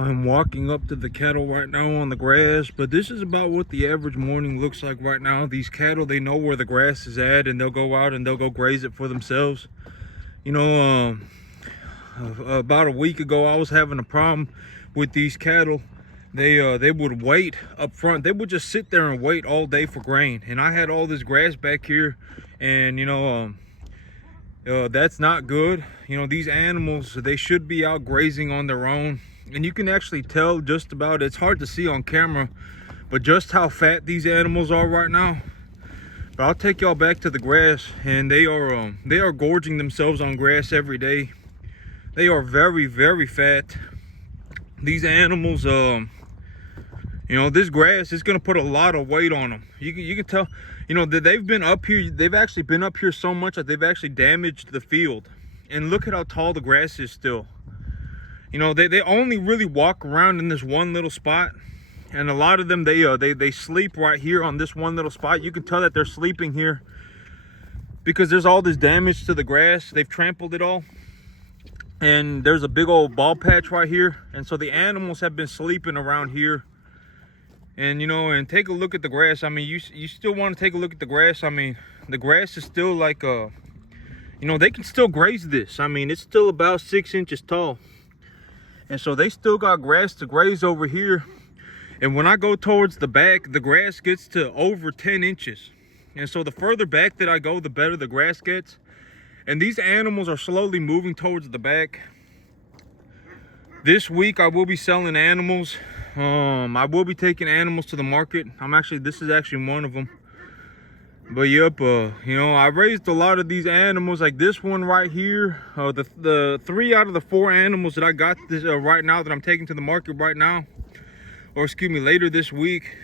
I'm walking up to the cattle right now on the grass, but this is about what the average morning looks like right now. These cattle, they know where the grass is at, and they'll go out and they'll go graze it for themselves. You know, about a week ago, I was having a problem with these cattle. They would wait up front. They would just sit there and wait all day for grain, and I had all this grass back here, and that's not good. You know, these animals, they should be out grazing on their own. And you can actually tell just about, it's hard to see on camera, but just how fat these animals are right now. But I'll take y'all back to the grass, and they are gorging themselves on grass every day. They are very, very fat. These animals, this grass is gonna put a lot of weight on them. You can tell, that they've been up here. They've actually been up here so much that they've actually damaged the field. And look at how tall the grass is still. They only really walk around in this one little spot, and a lot of them they sleep right here on this one little spot. You can tell that they're sleeping here because there's all this damage to the grass. They've trampled it all, and there's a big old bald patch right here, and so the animals have been sleeping around here. And and take a look at the grass. I mean, you still want to take a look at the grass. I mean, the grass is still like they can still graze this. I mean, it's still about 6 inches tall. And so they still got grass to graze over here. And when I go towards the back, the grass gets to over 10 inches. And so the further back that I go, the better the grass gets. And these animals are slowly moving towards the back. This week I will be selling animals. I will be taking animals to the market. This is actually one of them. But yep, I raised a lot of these animals, like this one right here. The 3 out of the 4 animals that I got this right now, that I'm taking to the market right now, or excuse me, later this week,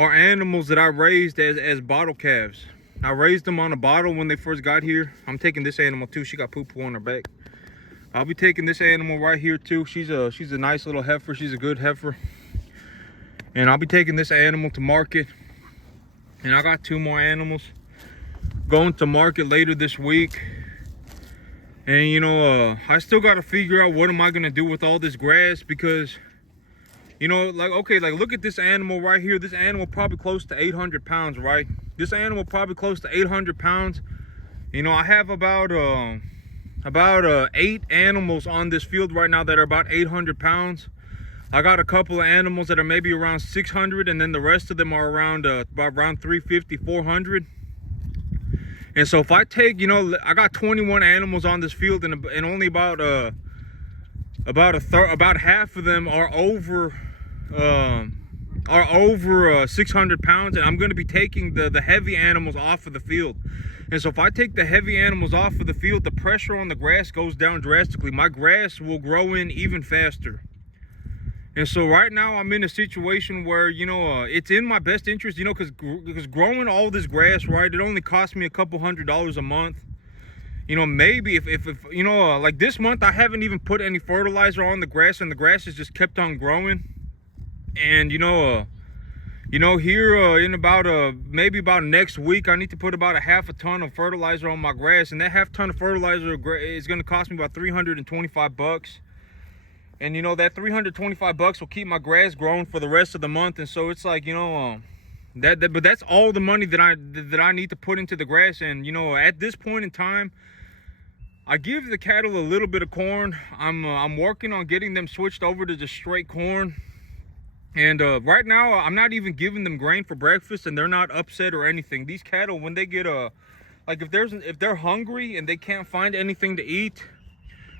are animals that I raised as bottle calves. I raised them on a bottle when they first got here. I'm taking this animal too. She got poo-poo on her back. I'll be taking this animal right here too. She's a nice little heifer. She's a good heifer. And I'll be taking this animal to market. And I got 2 more animals going to market later this week. And I still got to figure out what am I going to do with all this grass, because look at this animal right here. This animal probably close to 800 pounds, right? This animal probably close to 800 pounds. I have about 8 animals on this field right now that are about 800 pounds. I got a couple of animals that are maybe around 600, and then the rest of them are around 350, 400. And so if I take, I got 21 animals on this field, and only about half of them are over 600 pounds, and I'm going to be taking the heavy animals off of the field. And so if I take the heavy animals off of the field, the pressure on the grass goes down drastically. My grass will grow in even faster. And so right now I'm in a situation where, it's in my best interest, because growing all this grass, right, it only cost me a couple $100s a month. Maybe if like this month, I haven't even put any fertilizer on the grass, and the grass has just kept on growing. And, here in maybe about next week, I need to put about a half a ton of fertilizer on my grass. And that half ton of fertilizer is going to cost me about $325. And that $325 will keep my grass growing for the rest of the month. And so it's like, but that's all the money that I need to put into the grass. And at this point in time, I give the cattle a little bit of corn. I'm working on getting them switched over to just straight corn. And right now I'm not even giving them grain for breakfast, and they're not upset or anything. These cattle, when they get if they're hungry and they can't find anything to eat,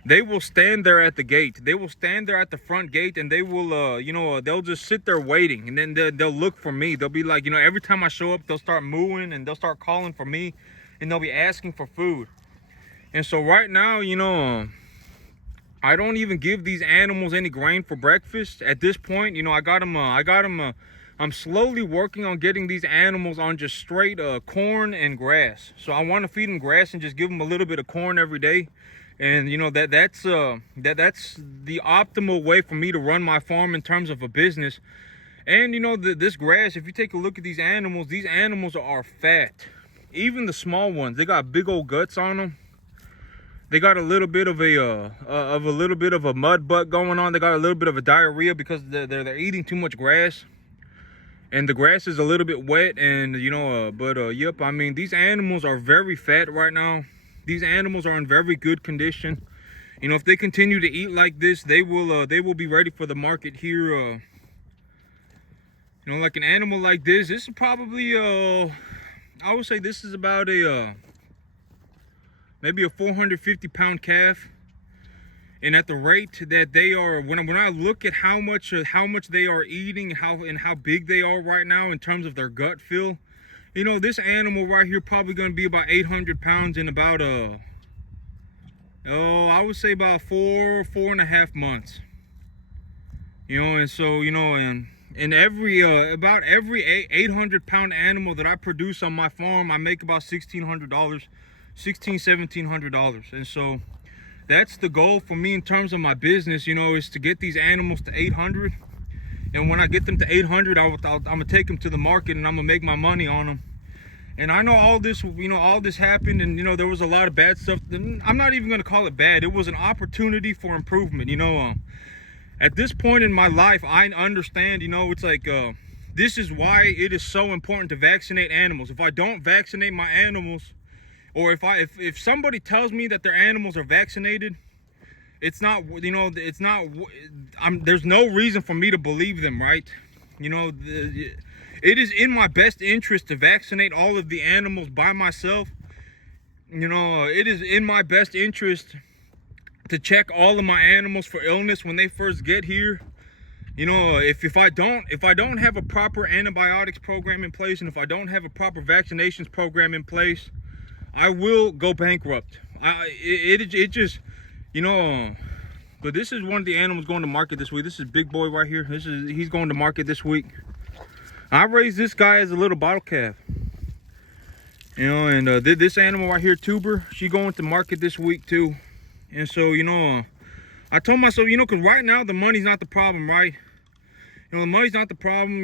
they will stand there at the gate. They will stand there at the front gate, and they will, they'll just sit there waiting. And then they'll look for me. They'll be like, every time I show up, they'll start mooing, and they'll start calling for me, and they'll be asking for food. And so right now, I don't even give these animals any grain for breakfast at this point. I'm slowly working on getting these animals on just straight corn and grass. So I want to feed them grass and just give them a little bit of corn every day. And that's the optimal way for me to run my farm in terms of a business. And this grass, if you take a look at these animals are fat. Even the small ones, they got big old guts on them. They got a little bit of a mud butt going on. They got a little bit of a diarrhea because they're eating too much grass, and the grass is a little bit wet. And yep, I mean, these animals are very fat right now. These animals are in very good condition. If they continue to eat like this, they will be ready for the market here. Like an animal like this is probably I would say this is about a maybe a 450-pound calf. And at the rate that they are, when I look at how much they are eating and how big they are right now in terms of their gut fill, this animal right here probably going to be about 800 pounds in about I would say about 4.5 months. And so and every about every 800-pound animal that I produce on my farm, I make about $1,700. And so that's the goal for me in terms of my business, is to get these animals to 800. And when I get them to 800, I'm gonna take them to the market and I'm gonna make my money on them. And I know all this happened, and there was a lot of bad stuff. I'm not even gonna call it bad. It was an opportunity for improvement. At this point in my life, I understand, it's like, this is why it is so important to vaccinate animals. If I don't vaccinate my animals, or if somebody tells me that their animals are vaccinated, there's no reason for me to believe them, right? It is in my best interest to vaccinate all of the animals by myself. It is in my best interest to check all of my animals for illness when they first get here. If I don't have a proper antibiotics program in place, and if I don't have a proper vaccinations program in place, I will go bankrupt. But this is one of the animals going to market this week. This is Big Boy right here. He's going to market this week. I raised this guy as a little bottle calf. And this animal right here, Tuber, she going to market this week too. And so, I told myself, because right now the money's not the problem, right? The money's not the problem.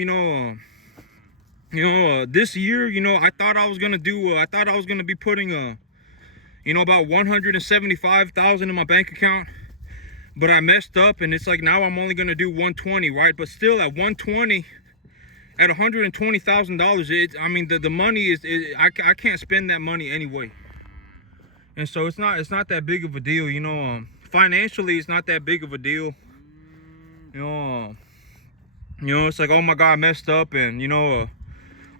This year, I thought I was gonna be putting about 175,000 in my bank account, but I messed up, and it's like now I'm only gonna do 120, right? But still, at 120, at $120,000, I mean the money is I can't spend that money anyway. And so it's not that big of a deal, financially it's not that big of a deal. It's like, oh my God, I messed up, and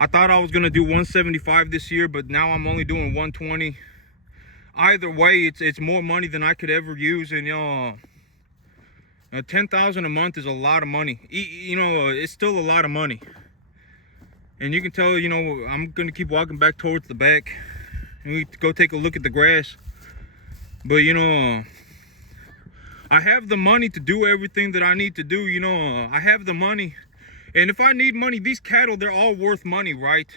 I thought I was gonna do 175 this year, but now I'm only doing 120. Either way, it's more money than I could ever use, and $10,000 a month is a lot of money. It's still a lot of money. And you can tell, I'm gonna keep walking back towards the back. And we go take a look at the grass. But I have the money to do everything that I need to do. I have the money, and if I need money, these cattle, they're all worth money, right?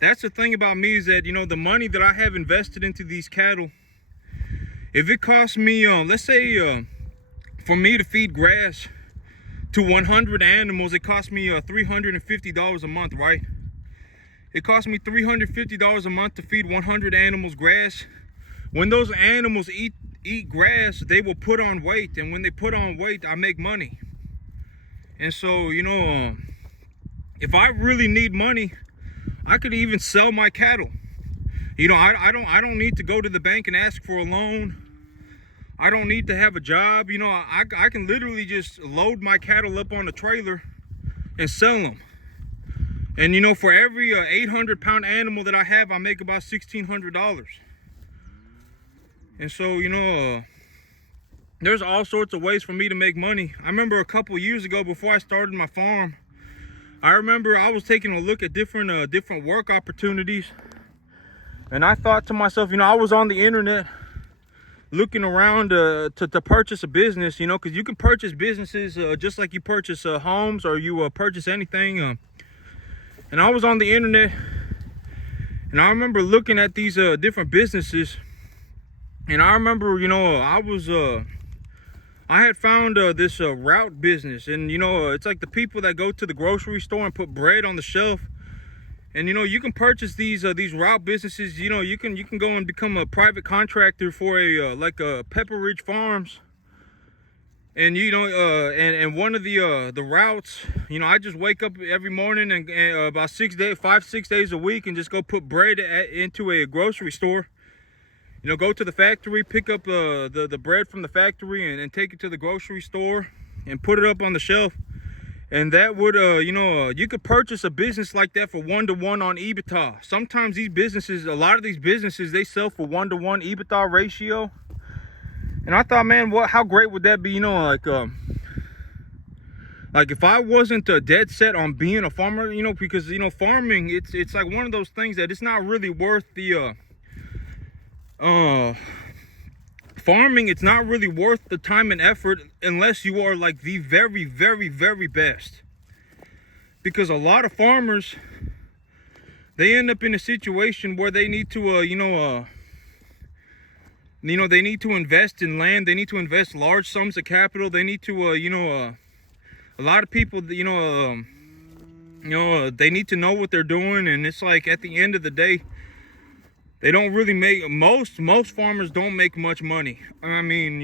That's the thing about me, is that the money that I have invested into these cattle, if it costs me let's say for me to feed grass to 100 animals, it costs me $350 a month, right? It costs me $350 a month to feed 100 animals grass. When those animals eat grass, they will put on weight, and when they put on weight, I make money. And so, if I really need money, I could even sell my cattle. I don't need to go to the bank and ask for a loan. I don't need to have a job. I can literally just load my cattle up on a trailer and sell them. And for every 800-pound animal that I have, I make about $1,600. And so, there's all sorts of ways for me to make money. I remember a couple years ago, before I started my farm, I remember I was taking a look at different work opportunities. And I thought to myself, I was on the internet looking around to purchase a business, because you can purchase businesses just like you purchase homes, or you purchase anything. And I was on the internet, and I remember looking at these different businesses, and I remember, I had found this route business, and it's like the people that go to the grocery store and put bread on the shelf, And you can purchase these route businesses. You can go and become a private contractor for a like a Pepper Ridge Farms. And and one of the routes, I just wake up every morning and about 5-6 days a week and just go put bread into a grocery store. Go to the factory, pick up the bread from the factory and take it to the grocery store and put it up on the shelf. And that would, you could purchase a business like that for 1-to-1 on EBITDA. Sometimes a lot of these businesses, they sell for 1-to-1 EBITDA ratio. And I thought, man, how great would that be? Like if I wasn't dead set on being a farmer, because, farming, it's like one of those things that it's not really worth the, farming, it's not really worth the time and effort unless you are like the very, very, very best. Because a lot of farmers, they end up in a situation where they need to, they need to invest in land. They need to invest large sums of capital. They need to, a lot of people, they need to know what they're doing. And it's like at the end of the day, they don't really make, most farmers don't make much money. I mean,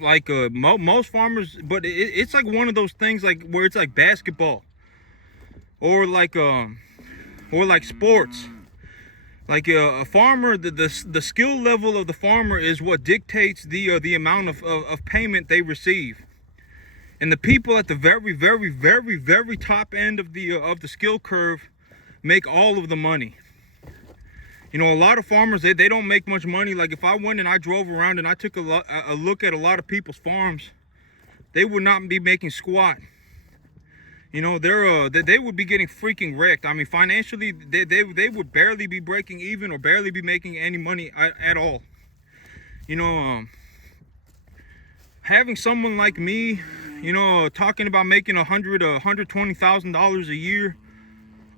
most farmers, but it's like one of those things like where it's like basketball or like sports. Like a farmer, the skill level of the farmer is what dictates the amount of payment they receive. And the people at the very, very, very, very top end of the skill curve make all of the money. A lot of farmers, they don't make much money. Like if I went and I drove around and I took a look at a lot of people's farms, they would not be making squat. They would be getting freaking wrecked. I mean, financially, they would barely be breaking even or barely be making any money at all. Having someone like me, talking about making $120,000 a year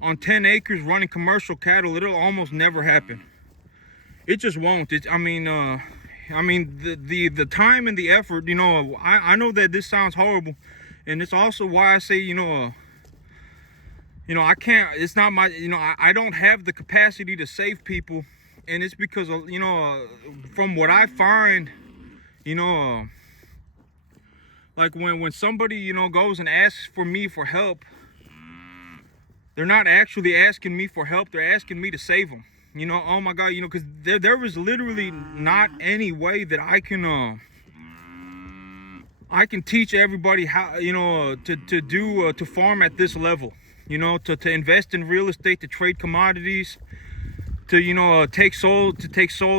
on 10 acres running commercial cattle, it'll almost never happen. It just won't. The time and the effort, I know that this sounds horrible, and it's also why I say, I can't, it's not my, I don't have the capacity to save people. And it's because, from what I find, like when somebody, goes and asks for me for help, they're not actually asking me for help. They're asking me to save them. Oh my God, because there is literally not any way that I can teach everybody how, to farm at this level, to invest in real estate, to trade commodities, to take soil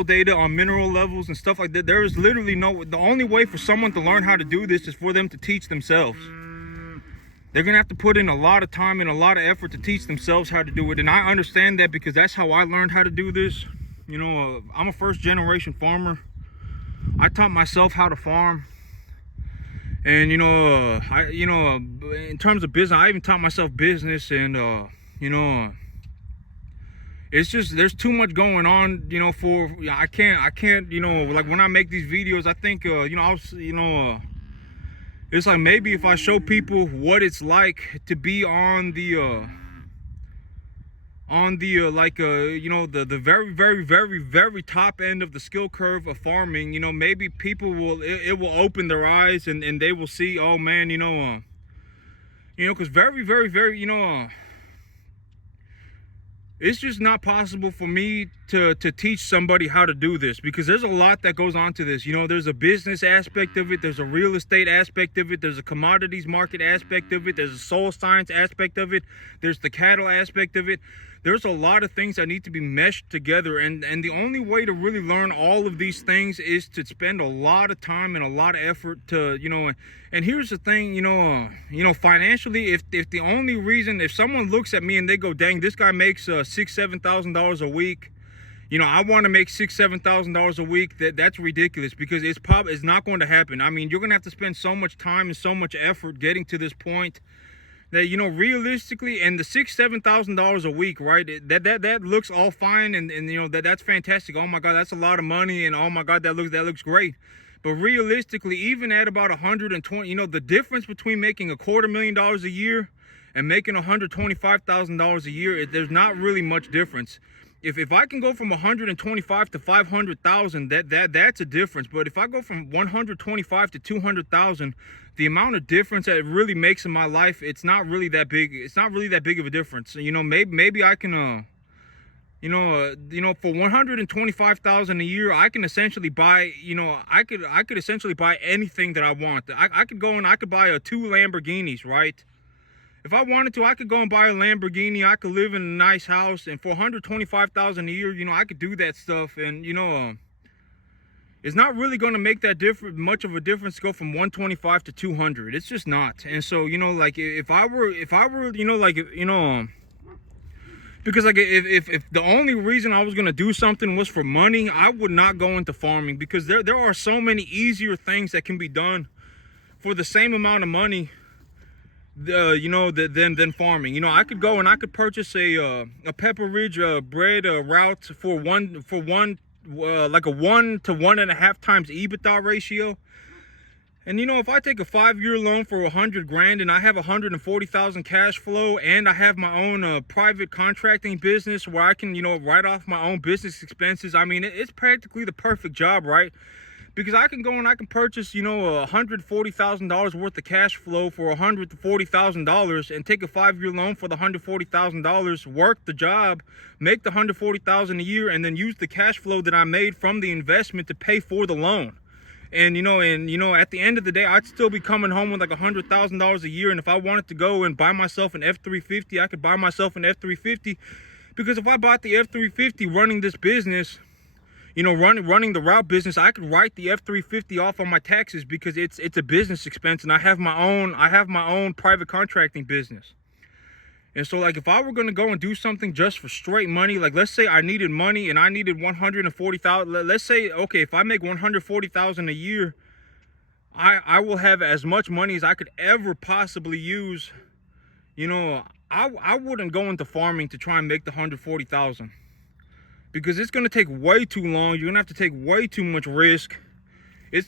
data on mineral levels and stuff like that. There is literally the only way for someone to learn how to do this is for them to teach themselves. They're going to have to put in a lot of time and a lot of effort to teach themselves how to do it. And I understand that because that's how I learned how to do this. I'm a first generation farmer. I taught myself how to farm. And, in terms of business, I even taught myself business. And, it's just, there's too much going on, I can't, like when I make these videos, I think, it's like maybe if I show people what it's like to be on the the very, very, very, very top end of the skill curve of farming, maybe people it will open their eyes and they will see, oh man, because very, very, very, it's just not possible for me to teach somebody how to do this because there's a lot that goes on to this. There's a business aspect of it. There's a real estate aspect of it. There's a commodities market aspect of it. There's a soil science aspect of it. There's the cattle aspect of it. There's a lot of things that need to be meshed together. And the only way to really learn all of these things is to spend a lot of time and a lot of effort to, and here's the thing, financially, if the only reason, if someone looks at me and they go, dang, this guy makes $6,000-7,000 a week, I want to make $6,000-7,000 a week, that's ridiculous because it's not going to happen. I mean, you're going to have to spend so much time and so much effort getting to this point that, realistically, and the $6,000-7,000 a week, right? That looks all fine, and that's fantastic. Oh my God, that's a lot of money, and oh my God, that looks great. But realistically, even at about 120, the difference between making $250,000 a year and making $125,000 a year, there's not really much difference. If I can go from 125 to 500,000, that's a difference. But if I go from 125 to 200,000, the amount of difference that it really makes in my life, it's not really that big. It's not really that big of a difference. You know, maybe I can for 125,000 a year, I can essentially buy, I could essentially buy anything that I want. I could go and I could buy 2 Lamborghinis, right? If I wanted to, I could go and buy a Lamborghini. I could live in a nice house, and for 125,000 a year, I could do that stuff. And it's not really going to make that much of a difference to go from 125 to 200. It's just not. And so like if I were because like if the only reason I was gonna do something was for money, I would not go into farming, because there are so many easier things that can be done for the same amount of money, than farming. I could go and I could purchase a Pepper Ridge bread route for like a 1 to 1.5 times EBITDA ratio. And if I take a 5-year loan for 100 grand and I have 140,000 cash flow, and I have my own private contracting business where I can write off my own business expenses, I mean, it's practically the perfect job, right? Because I can go and I can purchase $140,000 worth of cash flow for $140,000 and take a 5-year loan for the $140,000, work the job, make the $140,000 a year, and then use the cash flow that I made from the investment to pay for the loan. And at the end of the day, I'd still be coming home with like $100,000 a year. And if I wanted to go and buy myself an F-350, I could buy myself an F-350. Because if I bought the F-350 running this business, running the route business, I could write the F-350 off on my taxes, because it's a business expense, and I have my own private contracting business. And so, like, if I were going to go and do something just for straight money, like, let's say I needed money and I needed 140,000. Let's say, okay, if I make 140,000 a year, I will have as much money as I could ever possibly use. I wouldn't go into farming to try and make the 140,000, because it's going to take way too long. You're going to have to take way too much risk.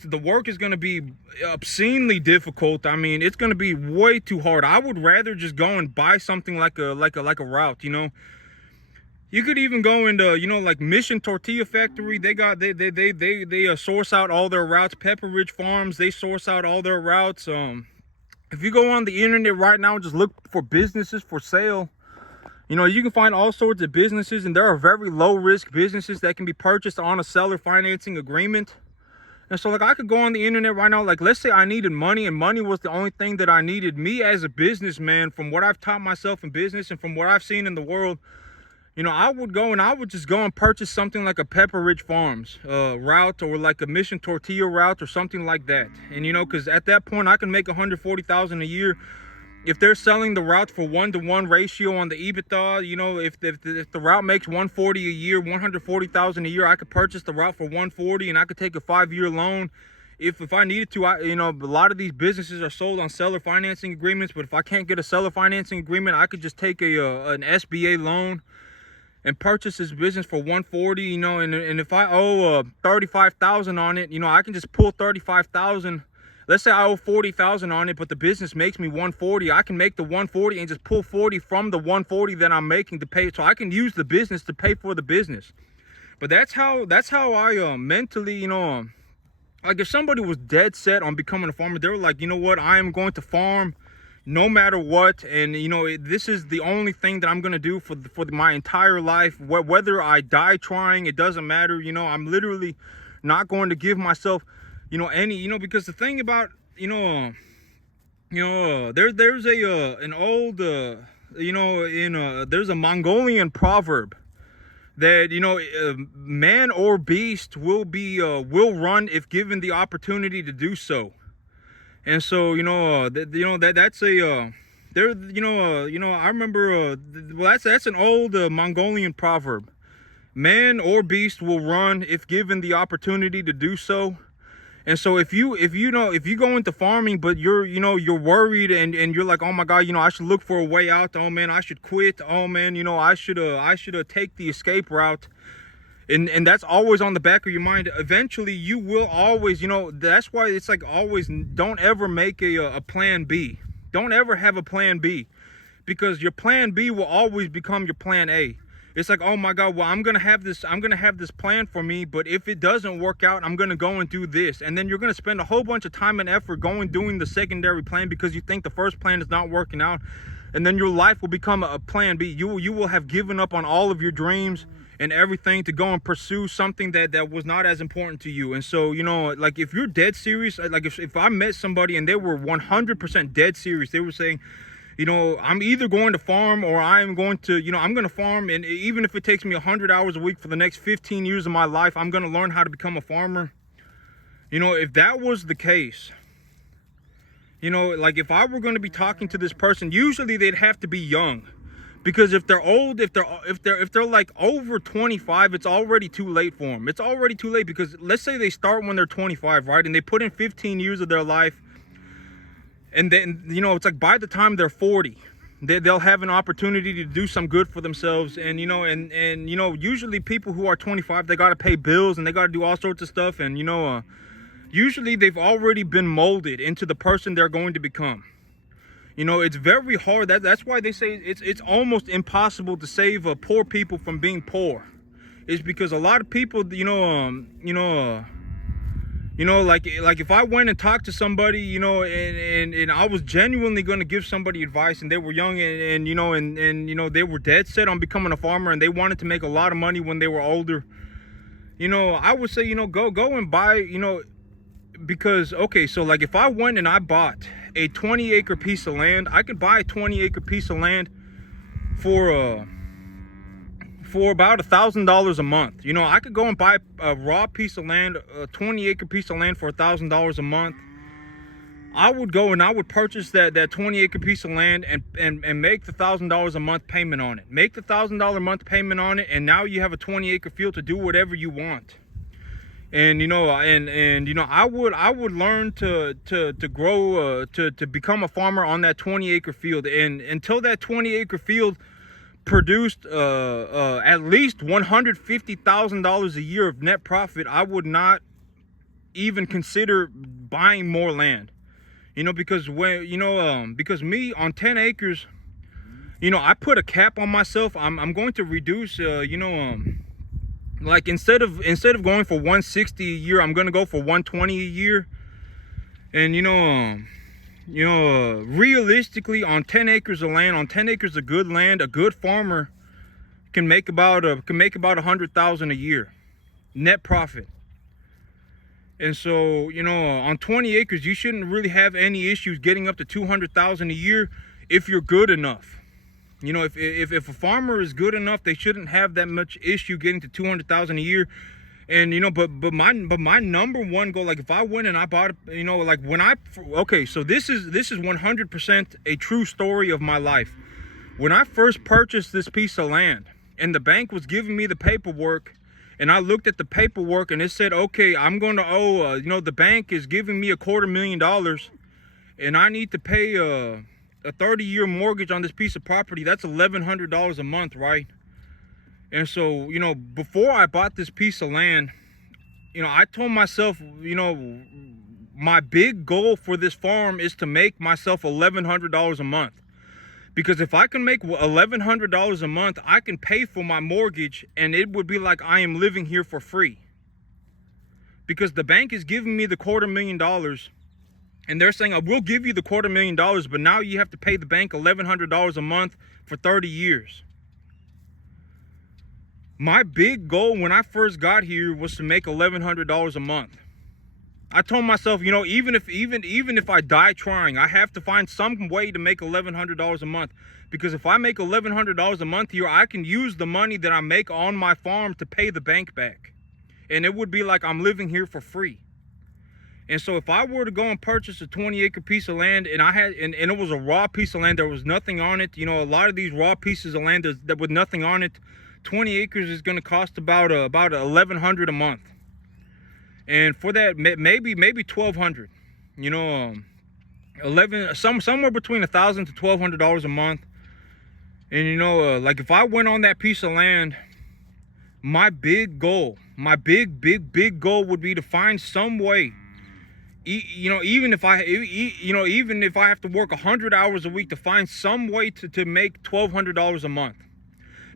The work is going to be obscenely difficult. I mean, it's going to be way too hard. I would rather just go and buy something like a route. You could even go into like Mission Tortilla Factory. They source out all their routes. Pepper Ridge Farms, they source out all their routes. If you go on the internet right now and just look for businesses for sale, you can find all sorts of businesses, and there are very low risk businesses that can be purchased on a seller financing agreement. And so, like, I could go on the internet right now, like, let's say I needed money, and money was the only thing that I needed. Me as a businessman, from what I've taught myself in business and from what I've seen in the world, I would go and I would just go and purchase something like a Pepper Ridge Farms route, or like a Mission Tortilla route, or something like that. And, because at that point, I can make 140,000 a year. If they're selling the route for 1-to-1 ratio on the EBITDA, if the route makes 140 a year, 140,000 a year, I could purchase the route for 140, and I could take a 5-year loan. If I needed to, a lot of these businesses are sold on seller financing agreements. But if I can't get a seller financing agreement, I could just take an SBA loan and purchase this business for 140. And if I owe 35,000 on it, I can just pull 35,000. Let's say I owe 40,000 on it, but the business makes me 140. I can make the 140 and just pull 40 from the 140 that I'm making to pay. So I can use the business to pay for the business. But that's how I mentally, like, if somebody was dead set on becoming a farmer, they were like, what, I am going to farm no matter what. And, this is the only thing that I'm going to do for my entire life. Whether I die trying, it doesn't matter. I'm literally not going to give myself because the thing about, there's an old, there's a Mongolian proverb that, man or beast will run if given the opportunity to do so. And so, that's a, I remember, that's an old Mongolian proverb. Man or beast will run if given the opportunity to do so. And so if you go into farming, but you're worried and you're like, oh my God, I should look for a way out. Oh man, I should quit. Oh man, I should take the escape route. And that's always on the back of your mind. Eventually you will always, that's why it's like always, don't ever make a plan B. Don't ever have a plan B. because your plan B will always become your plan A. It's like, oh my God, well, I'm gonna have this plan for me, but if it doesn't work out, I'm gonna go and do this. And then you're gonna spend a whole bunch of time and effort doing the secondary plan because you think the first plan is not working out. And then your life will become a plan B. You will have given up on all of your dreams and everything to go and pursue something that was not as important to you. And so, you know, like if you're dead serious, like if I met somebody and they were 100% dead serious, they were saying, you know, I'm either going to farm or I'm going to, you know, I'm going to farm. And even if it takes me 100 hours a week for the next 15 years of my life, I'm going to learn how to become a farmer. You know, if that was the case, you know, like if I were going to be talking to this person, usually they'd have to be young. Because if they're old, if they're like over 25, it's already too late for them. It's already too late because let's say they start when they're 25, right? And they put in 15 years of their life. And then, you know, it's like by the time they're 40, they'll have an opportunity to do some good for themselves. And, you know, and you know, usually people who are 25, they got to pay bills and they got to do all sorts of stuff. And, you know, usually they've already been molded into the person they're going to become. You know, it's very hard. That's why they say it's almost impossible to save poor people from being poor. It's because a lot of people, like if I went and talked to somebody, you know, and I was genuinely going to give somebody advice, and they were young and you know they were dead set on becoming a farmer, and they wanted to make a lot of money when they were older, you know, I would say, you know, go and buy, you know, because okay, so like if I went and I bought a 20-acre piece of land, I could buy a 20-acre piece of land for about $1,000 a month. You know, I could go and buy a raw piece of land, a 20-acre piece of land for $1,000 a month. I would go and I would purchase that 20-acre piece of land and make the $1,000 a month payment on it. Make the $1,000 a month payment on it, and now you have a 20-acre field to do whatever you want. And you know, and you know, I would learn to grow to become a farmer on that 20-acre field, and until that 20-acre field produced at least $150,000 a year of net profit, I would not even consider buying more land. You know, because because me on 10 acres, you know, I put a cap on myself. I'm going to reduce, like instead of going for 160 a year, I'm going to go for 120 a year. And realistically, on 10 acres of land, on 10 acres of good land, a good farmer can make about $100,000 a year net profit. And so, you know, on 20 acres, you shouldn't really have any issues getting up to $200,000 a year if you're good enough. You know, if a farmer is good enough, they shouldn't have that much issue getting to $200,000 a year. And you know, but my number one goal, like if I went and I bought, you know, like so this is 100% a true story of my life. When I first purchased this piece of land and the bank was giving me the paperwork, and I looked at the paperwork and it said, okay, I'm going to owe, the bank is giving me $250,000 and I need to pay a 30-year mortgage on this piece of property. That's $1,100 a month, right? And so, you know, before I bought this piece of land, you know, I told myself, you know, my big goal for this farm is to make myself $1,100 a month. Because if I can make $1,100 a month, I can pay for my mortgage, and it would be like I am living here for free. Because the bank is giving me the $250,000, and they're saying, we'll give you the $250,000, but now you have to pay the bank $1,100 a month for 30 years. My big goal when I first got here was to make $1,100 a month. I told myself, you know, even if I die trying, I have to find some way to make $1,100 a month. Because if I make $1,100 a month here, I can use the money that I make on my farm to pay the bank back. And it would be like I'm living here for free. And so if I were to go and purchase a 20-acre piece of land, and it was a raw piece of land, there was nothing on it. You know, a lot of these raw pieces of land that with nothing on it, 20 acres is going to cost about $1,100 a month. And for that, maybe $1,200, you know, somewhere between $1,000 to $1,200 a month. And you know, like if I went on that piece of land, my big goal would be to find some way even if I have to work 100 hours a week to find some way to make $1,200 a month.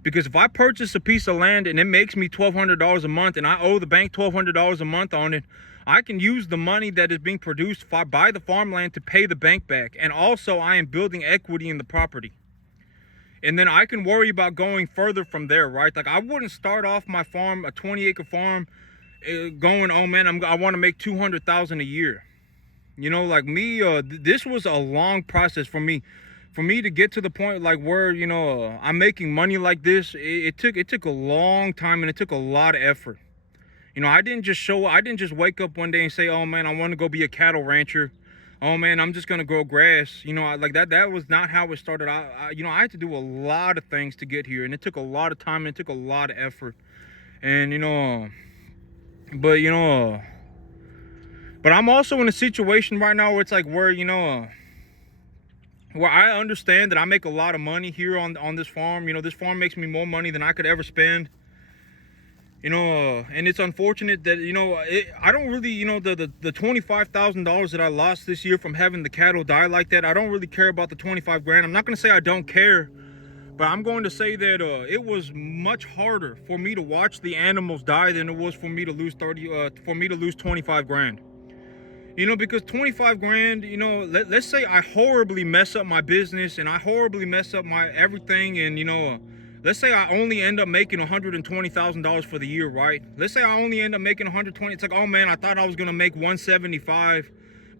Because if I purchase a piece of land and it makes me $1,200 a month and I owe the bank $1,200 a month on it, I can use the money that is being produced by the farmland to pay the bank back. And also I am building equity in the property. And then I can worry about going further from there, right? Like, I wouldn't start off my farm, a 20-acre farm, going, oh man, I want to make $200,000 a year. You know, like me, this was a long process for me to get to the point like where, you know, I'm making money like this. It took a long time, and it took a lot of effort. You know, I didn't just wake up one day and say, oh man, I want to go be a cattle rancher. Oh man, I'm just gonna grow grass. You know, like that was not how it started. I had to do a lot of things to get here, and it took a lot of time, and it took a lot of effort. And but I'm also in a situation right now where it's like where where I understand that I make a lot of money here on this farm. You know, this farm makes me more money than I could ever spend. You know, and it's unfortunate that, I don't really, the $25,000 that I lost this year from having the cattle die like that, I don't really care about the 25 grand. I'm not going to say I don't care, but I'm going to say that it was much harder for me to watch the animals die than it was for me to lose 25 grand. You know, because 25 grand, let's say I horribly mess up my business and I horribly mess up my everything, and let's say I only end up making $120,000 for the year, right? Let's say I only end up making 120. It's like, oh man, I thought I was gonna make 175,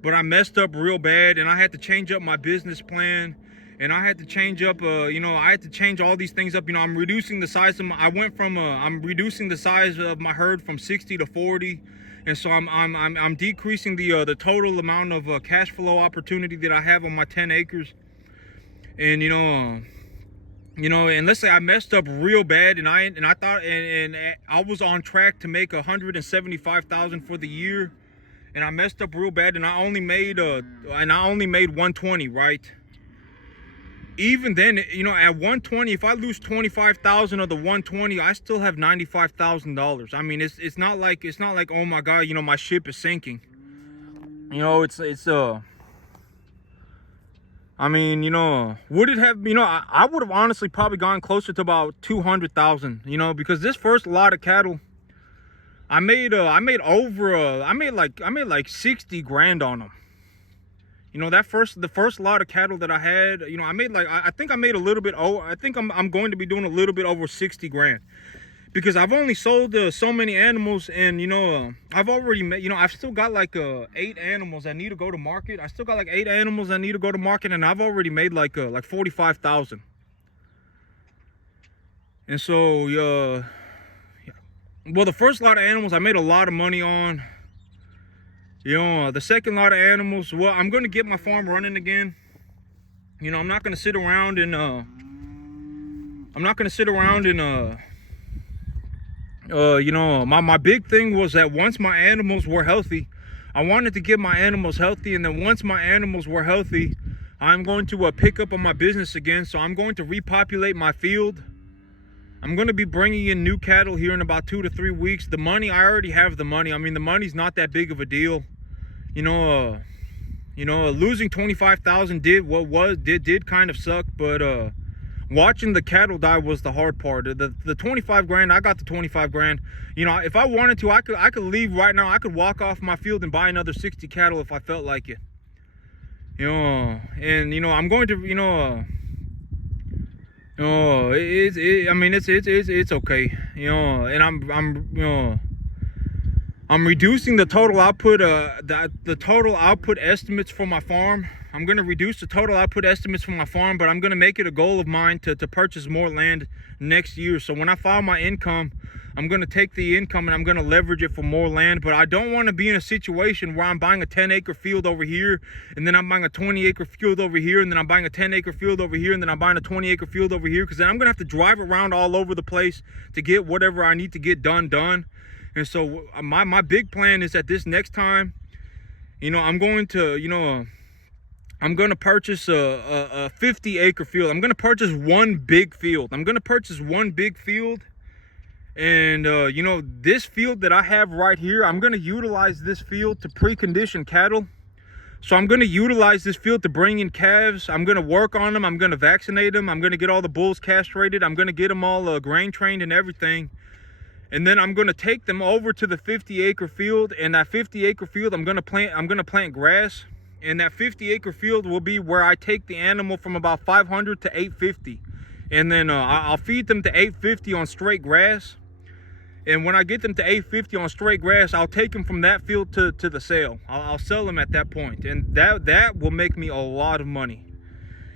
but I messed up real bad, and I had to change up my business plan, and I had to change up, I had to change all these things up. You know, I'm reducing the size of I'm reducing the size of my herd from 60 to 40, and so I'm decreasing the total amount of cash flow opportunity that I have on my 10 acres, and and let's say I messed up real bad, and I thought, and I was on track to make 175,000 for the year, and I messed up real bad, and I only made 120, right? Even then, at 120, if I lose 25,000 of the 120, I still have $95,000. I mean, it's not like oh my God, my ship is sinking. I mean, would it have, I would have honestly probably gone closer to about 200,000, because this first lot of cattle, I made like 60 grand on them. The first lot of cattle that I had, I made like, I think I made a little bit, I think I'm going to be doing a little bit over 60 grand. Because I've only sold so many animals, and I've already made, I've still got like 8 animals that need to go to market. I still got like 8 animals that need to go to market, and I've already made like 45,000. And so well, the first lot of animals I made a lot of money on. The second lot of animals, well, I'm gonna get my farm running again. I'm not gonna sit around and my big thing was that once my animals were healthy, I wanted to get my animals healthy, and then once my animals were healthy, I'm going to pick up on my business again. So I'm going to repopulate my field. I'm going to be bringing in new cattle here in about 2 to 3 weeks. The money, I already have the money. I mean, the money's not that big of a deal. Losing 25,000 did kind of suck, but watching the cattle die was the hard part. The 25 grand, I got the 25 grand. If I wanted to, I could leave right now. I could walk off my field and buy another 60 cattle if I felt like it. I'm going to, it's okay. And I'm reducing the total output, the total output estimates for my farm. I'm going to reduce the total output estimates for my farm, but I'm going to make it a goal of mine to purchase more land next year. So when I file my income, I'm going to take the income and I'm going to leverage it for more land. But I don't want to be in a situation where I'm buying a 10-acre field over here, and then I'm buying a 20-acre field over here, and then I'm buying a 10-acre field over here, and then I'm buying a 20-acre field over here, because then I'm going to have to drive around all over the place to get whatever I need to get done. And so my big plan is that this next time, I'm going to purchase a 50-acre field. I'm going to purchase one big field. And you know, this field that I have right here, I'm going to utilize this field to precondition cattle. So I'm going to utilize this field to bring in calves. I'm going to work on them. I'm going to vaccinate them. I'm going to get all the bulls castrated. I'm going to get them all grain trained and everything. And then I'm going to take them over to the 50-acre field. And that 50-acre field, I'm going to plant grass. And that 50-acre field will be where I take the animal from about 500 to 850. And then I'll feed them to 850 on straight grass. And when I get them to 850 on straight grass, I'll take them from that field to the sale. I'll sell them at that point. And that will make me a lot of money.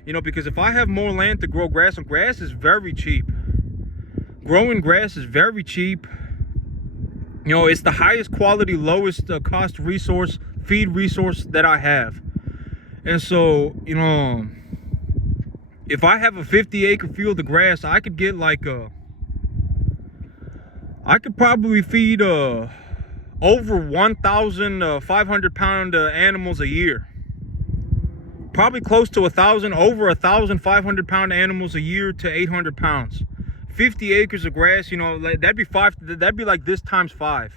You know, because if I have more land to grow grass on, grass is very cheap. Growing grass is very cheap. You know, it's the highest quality, lowest cost resource, feed resource that I have. And so, you know, if I have a 50-acre field of grass, I could get like I could probably feed over 1,500 pound animals a year. Probably close to over 1,500 pound animals a year to 800 pounds. 50 acres of grass, you know, that'd be like this times 5.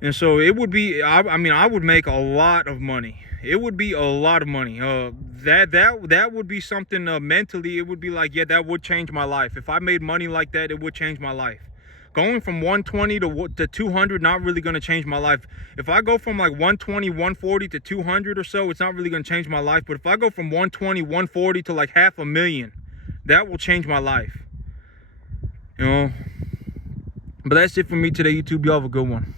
And so it would be, I mean, I would make a lot of money. It would be a lot of money. That would be something mentally, it would be like, yeah, that would change my life. If I made money like that, it would change my life. Going from 120 to 200, not really going to change my life. If I go from like 120, 140 to 200 or so, it's not really going to change my life. But if I go from 120, 140 to like 500,000, that will change my life. You know? But that's it for me today, YouTube. Y'all have a good one.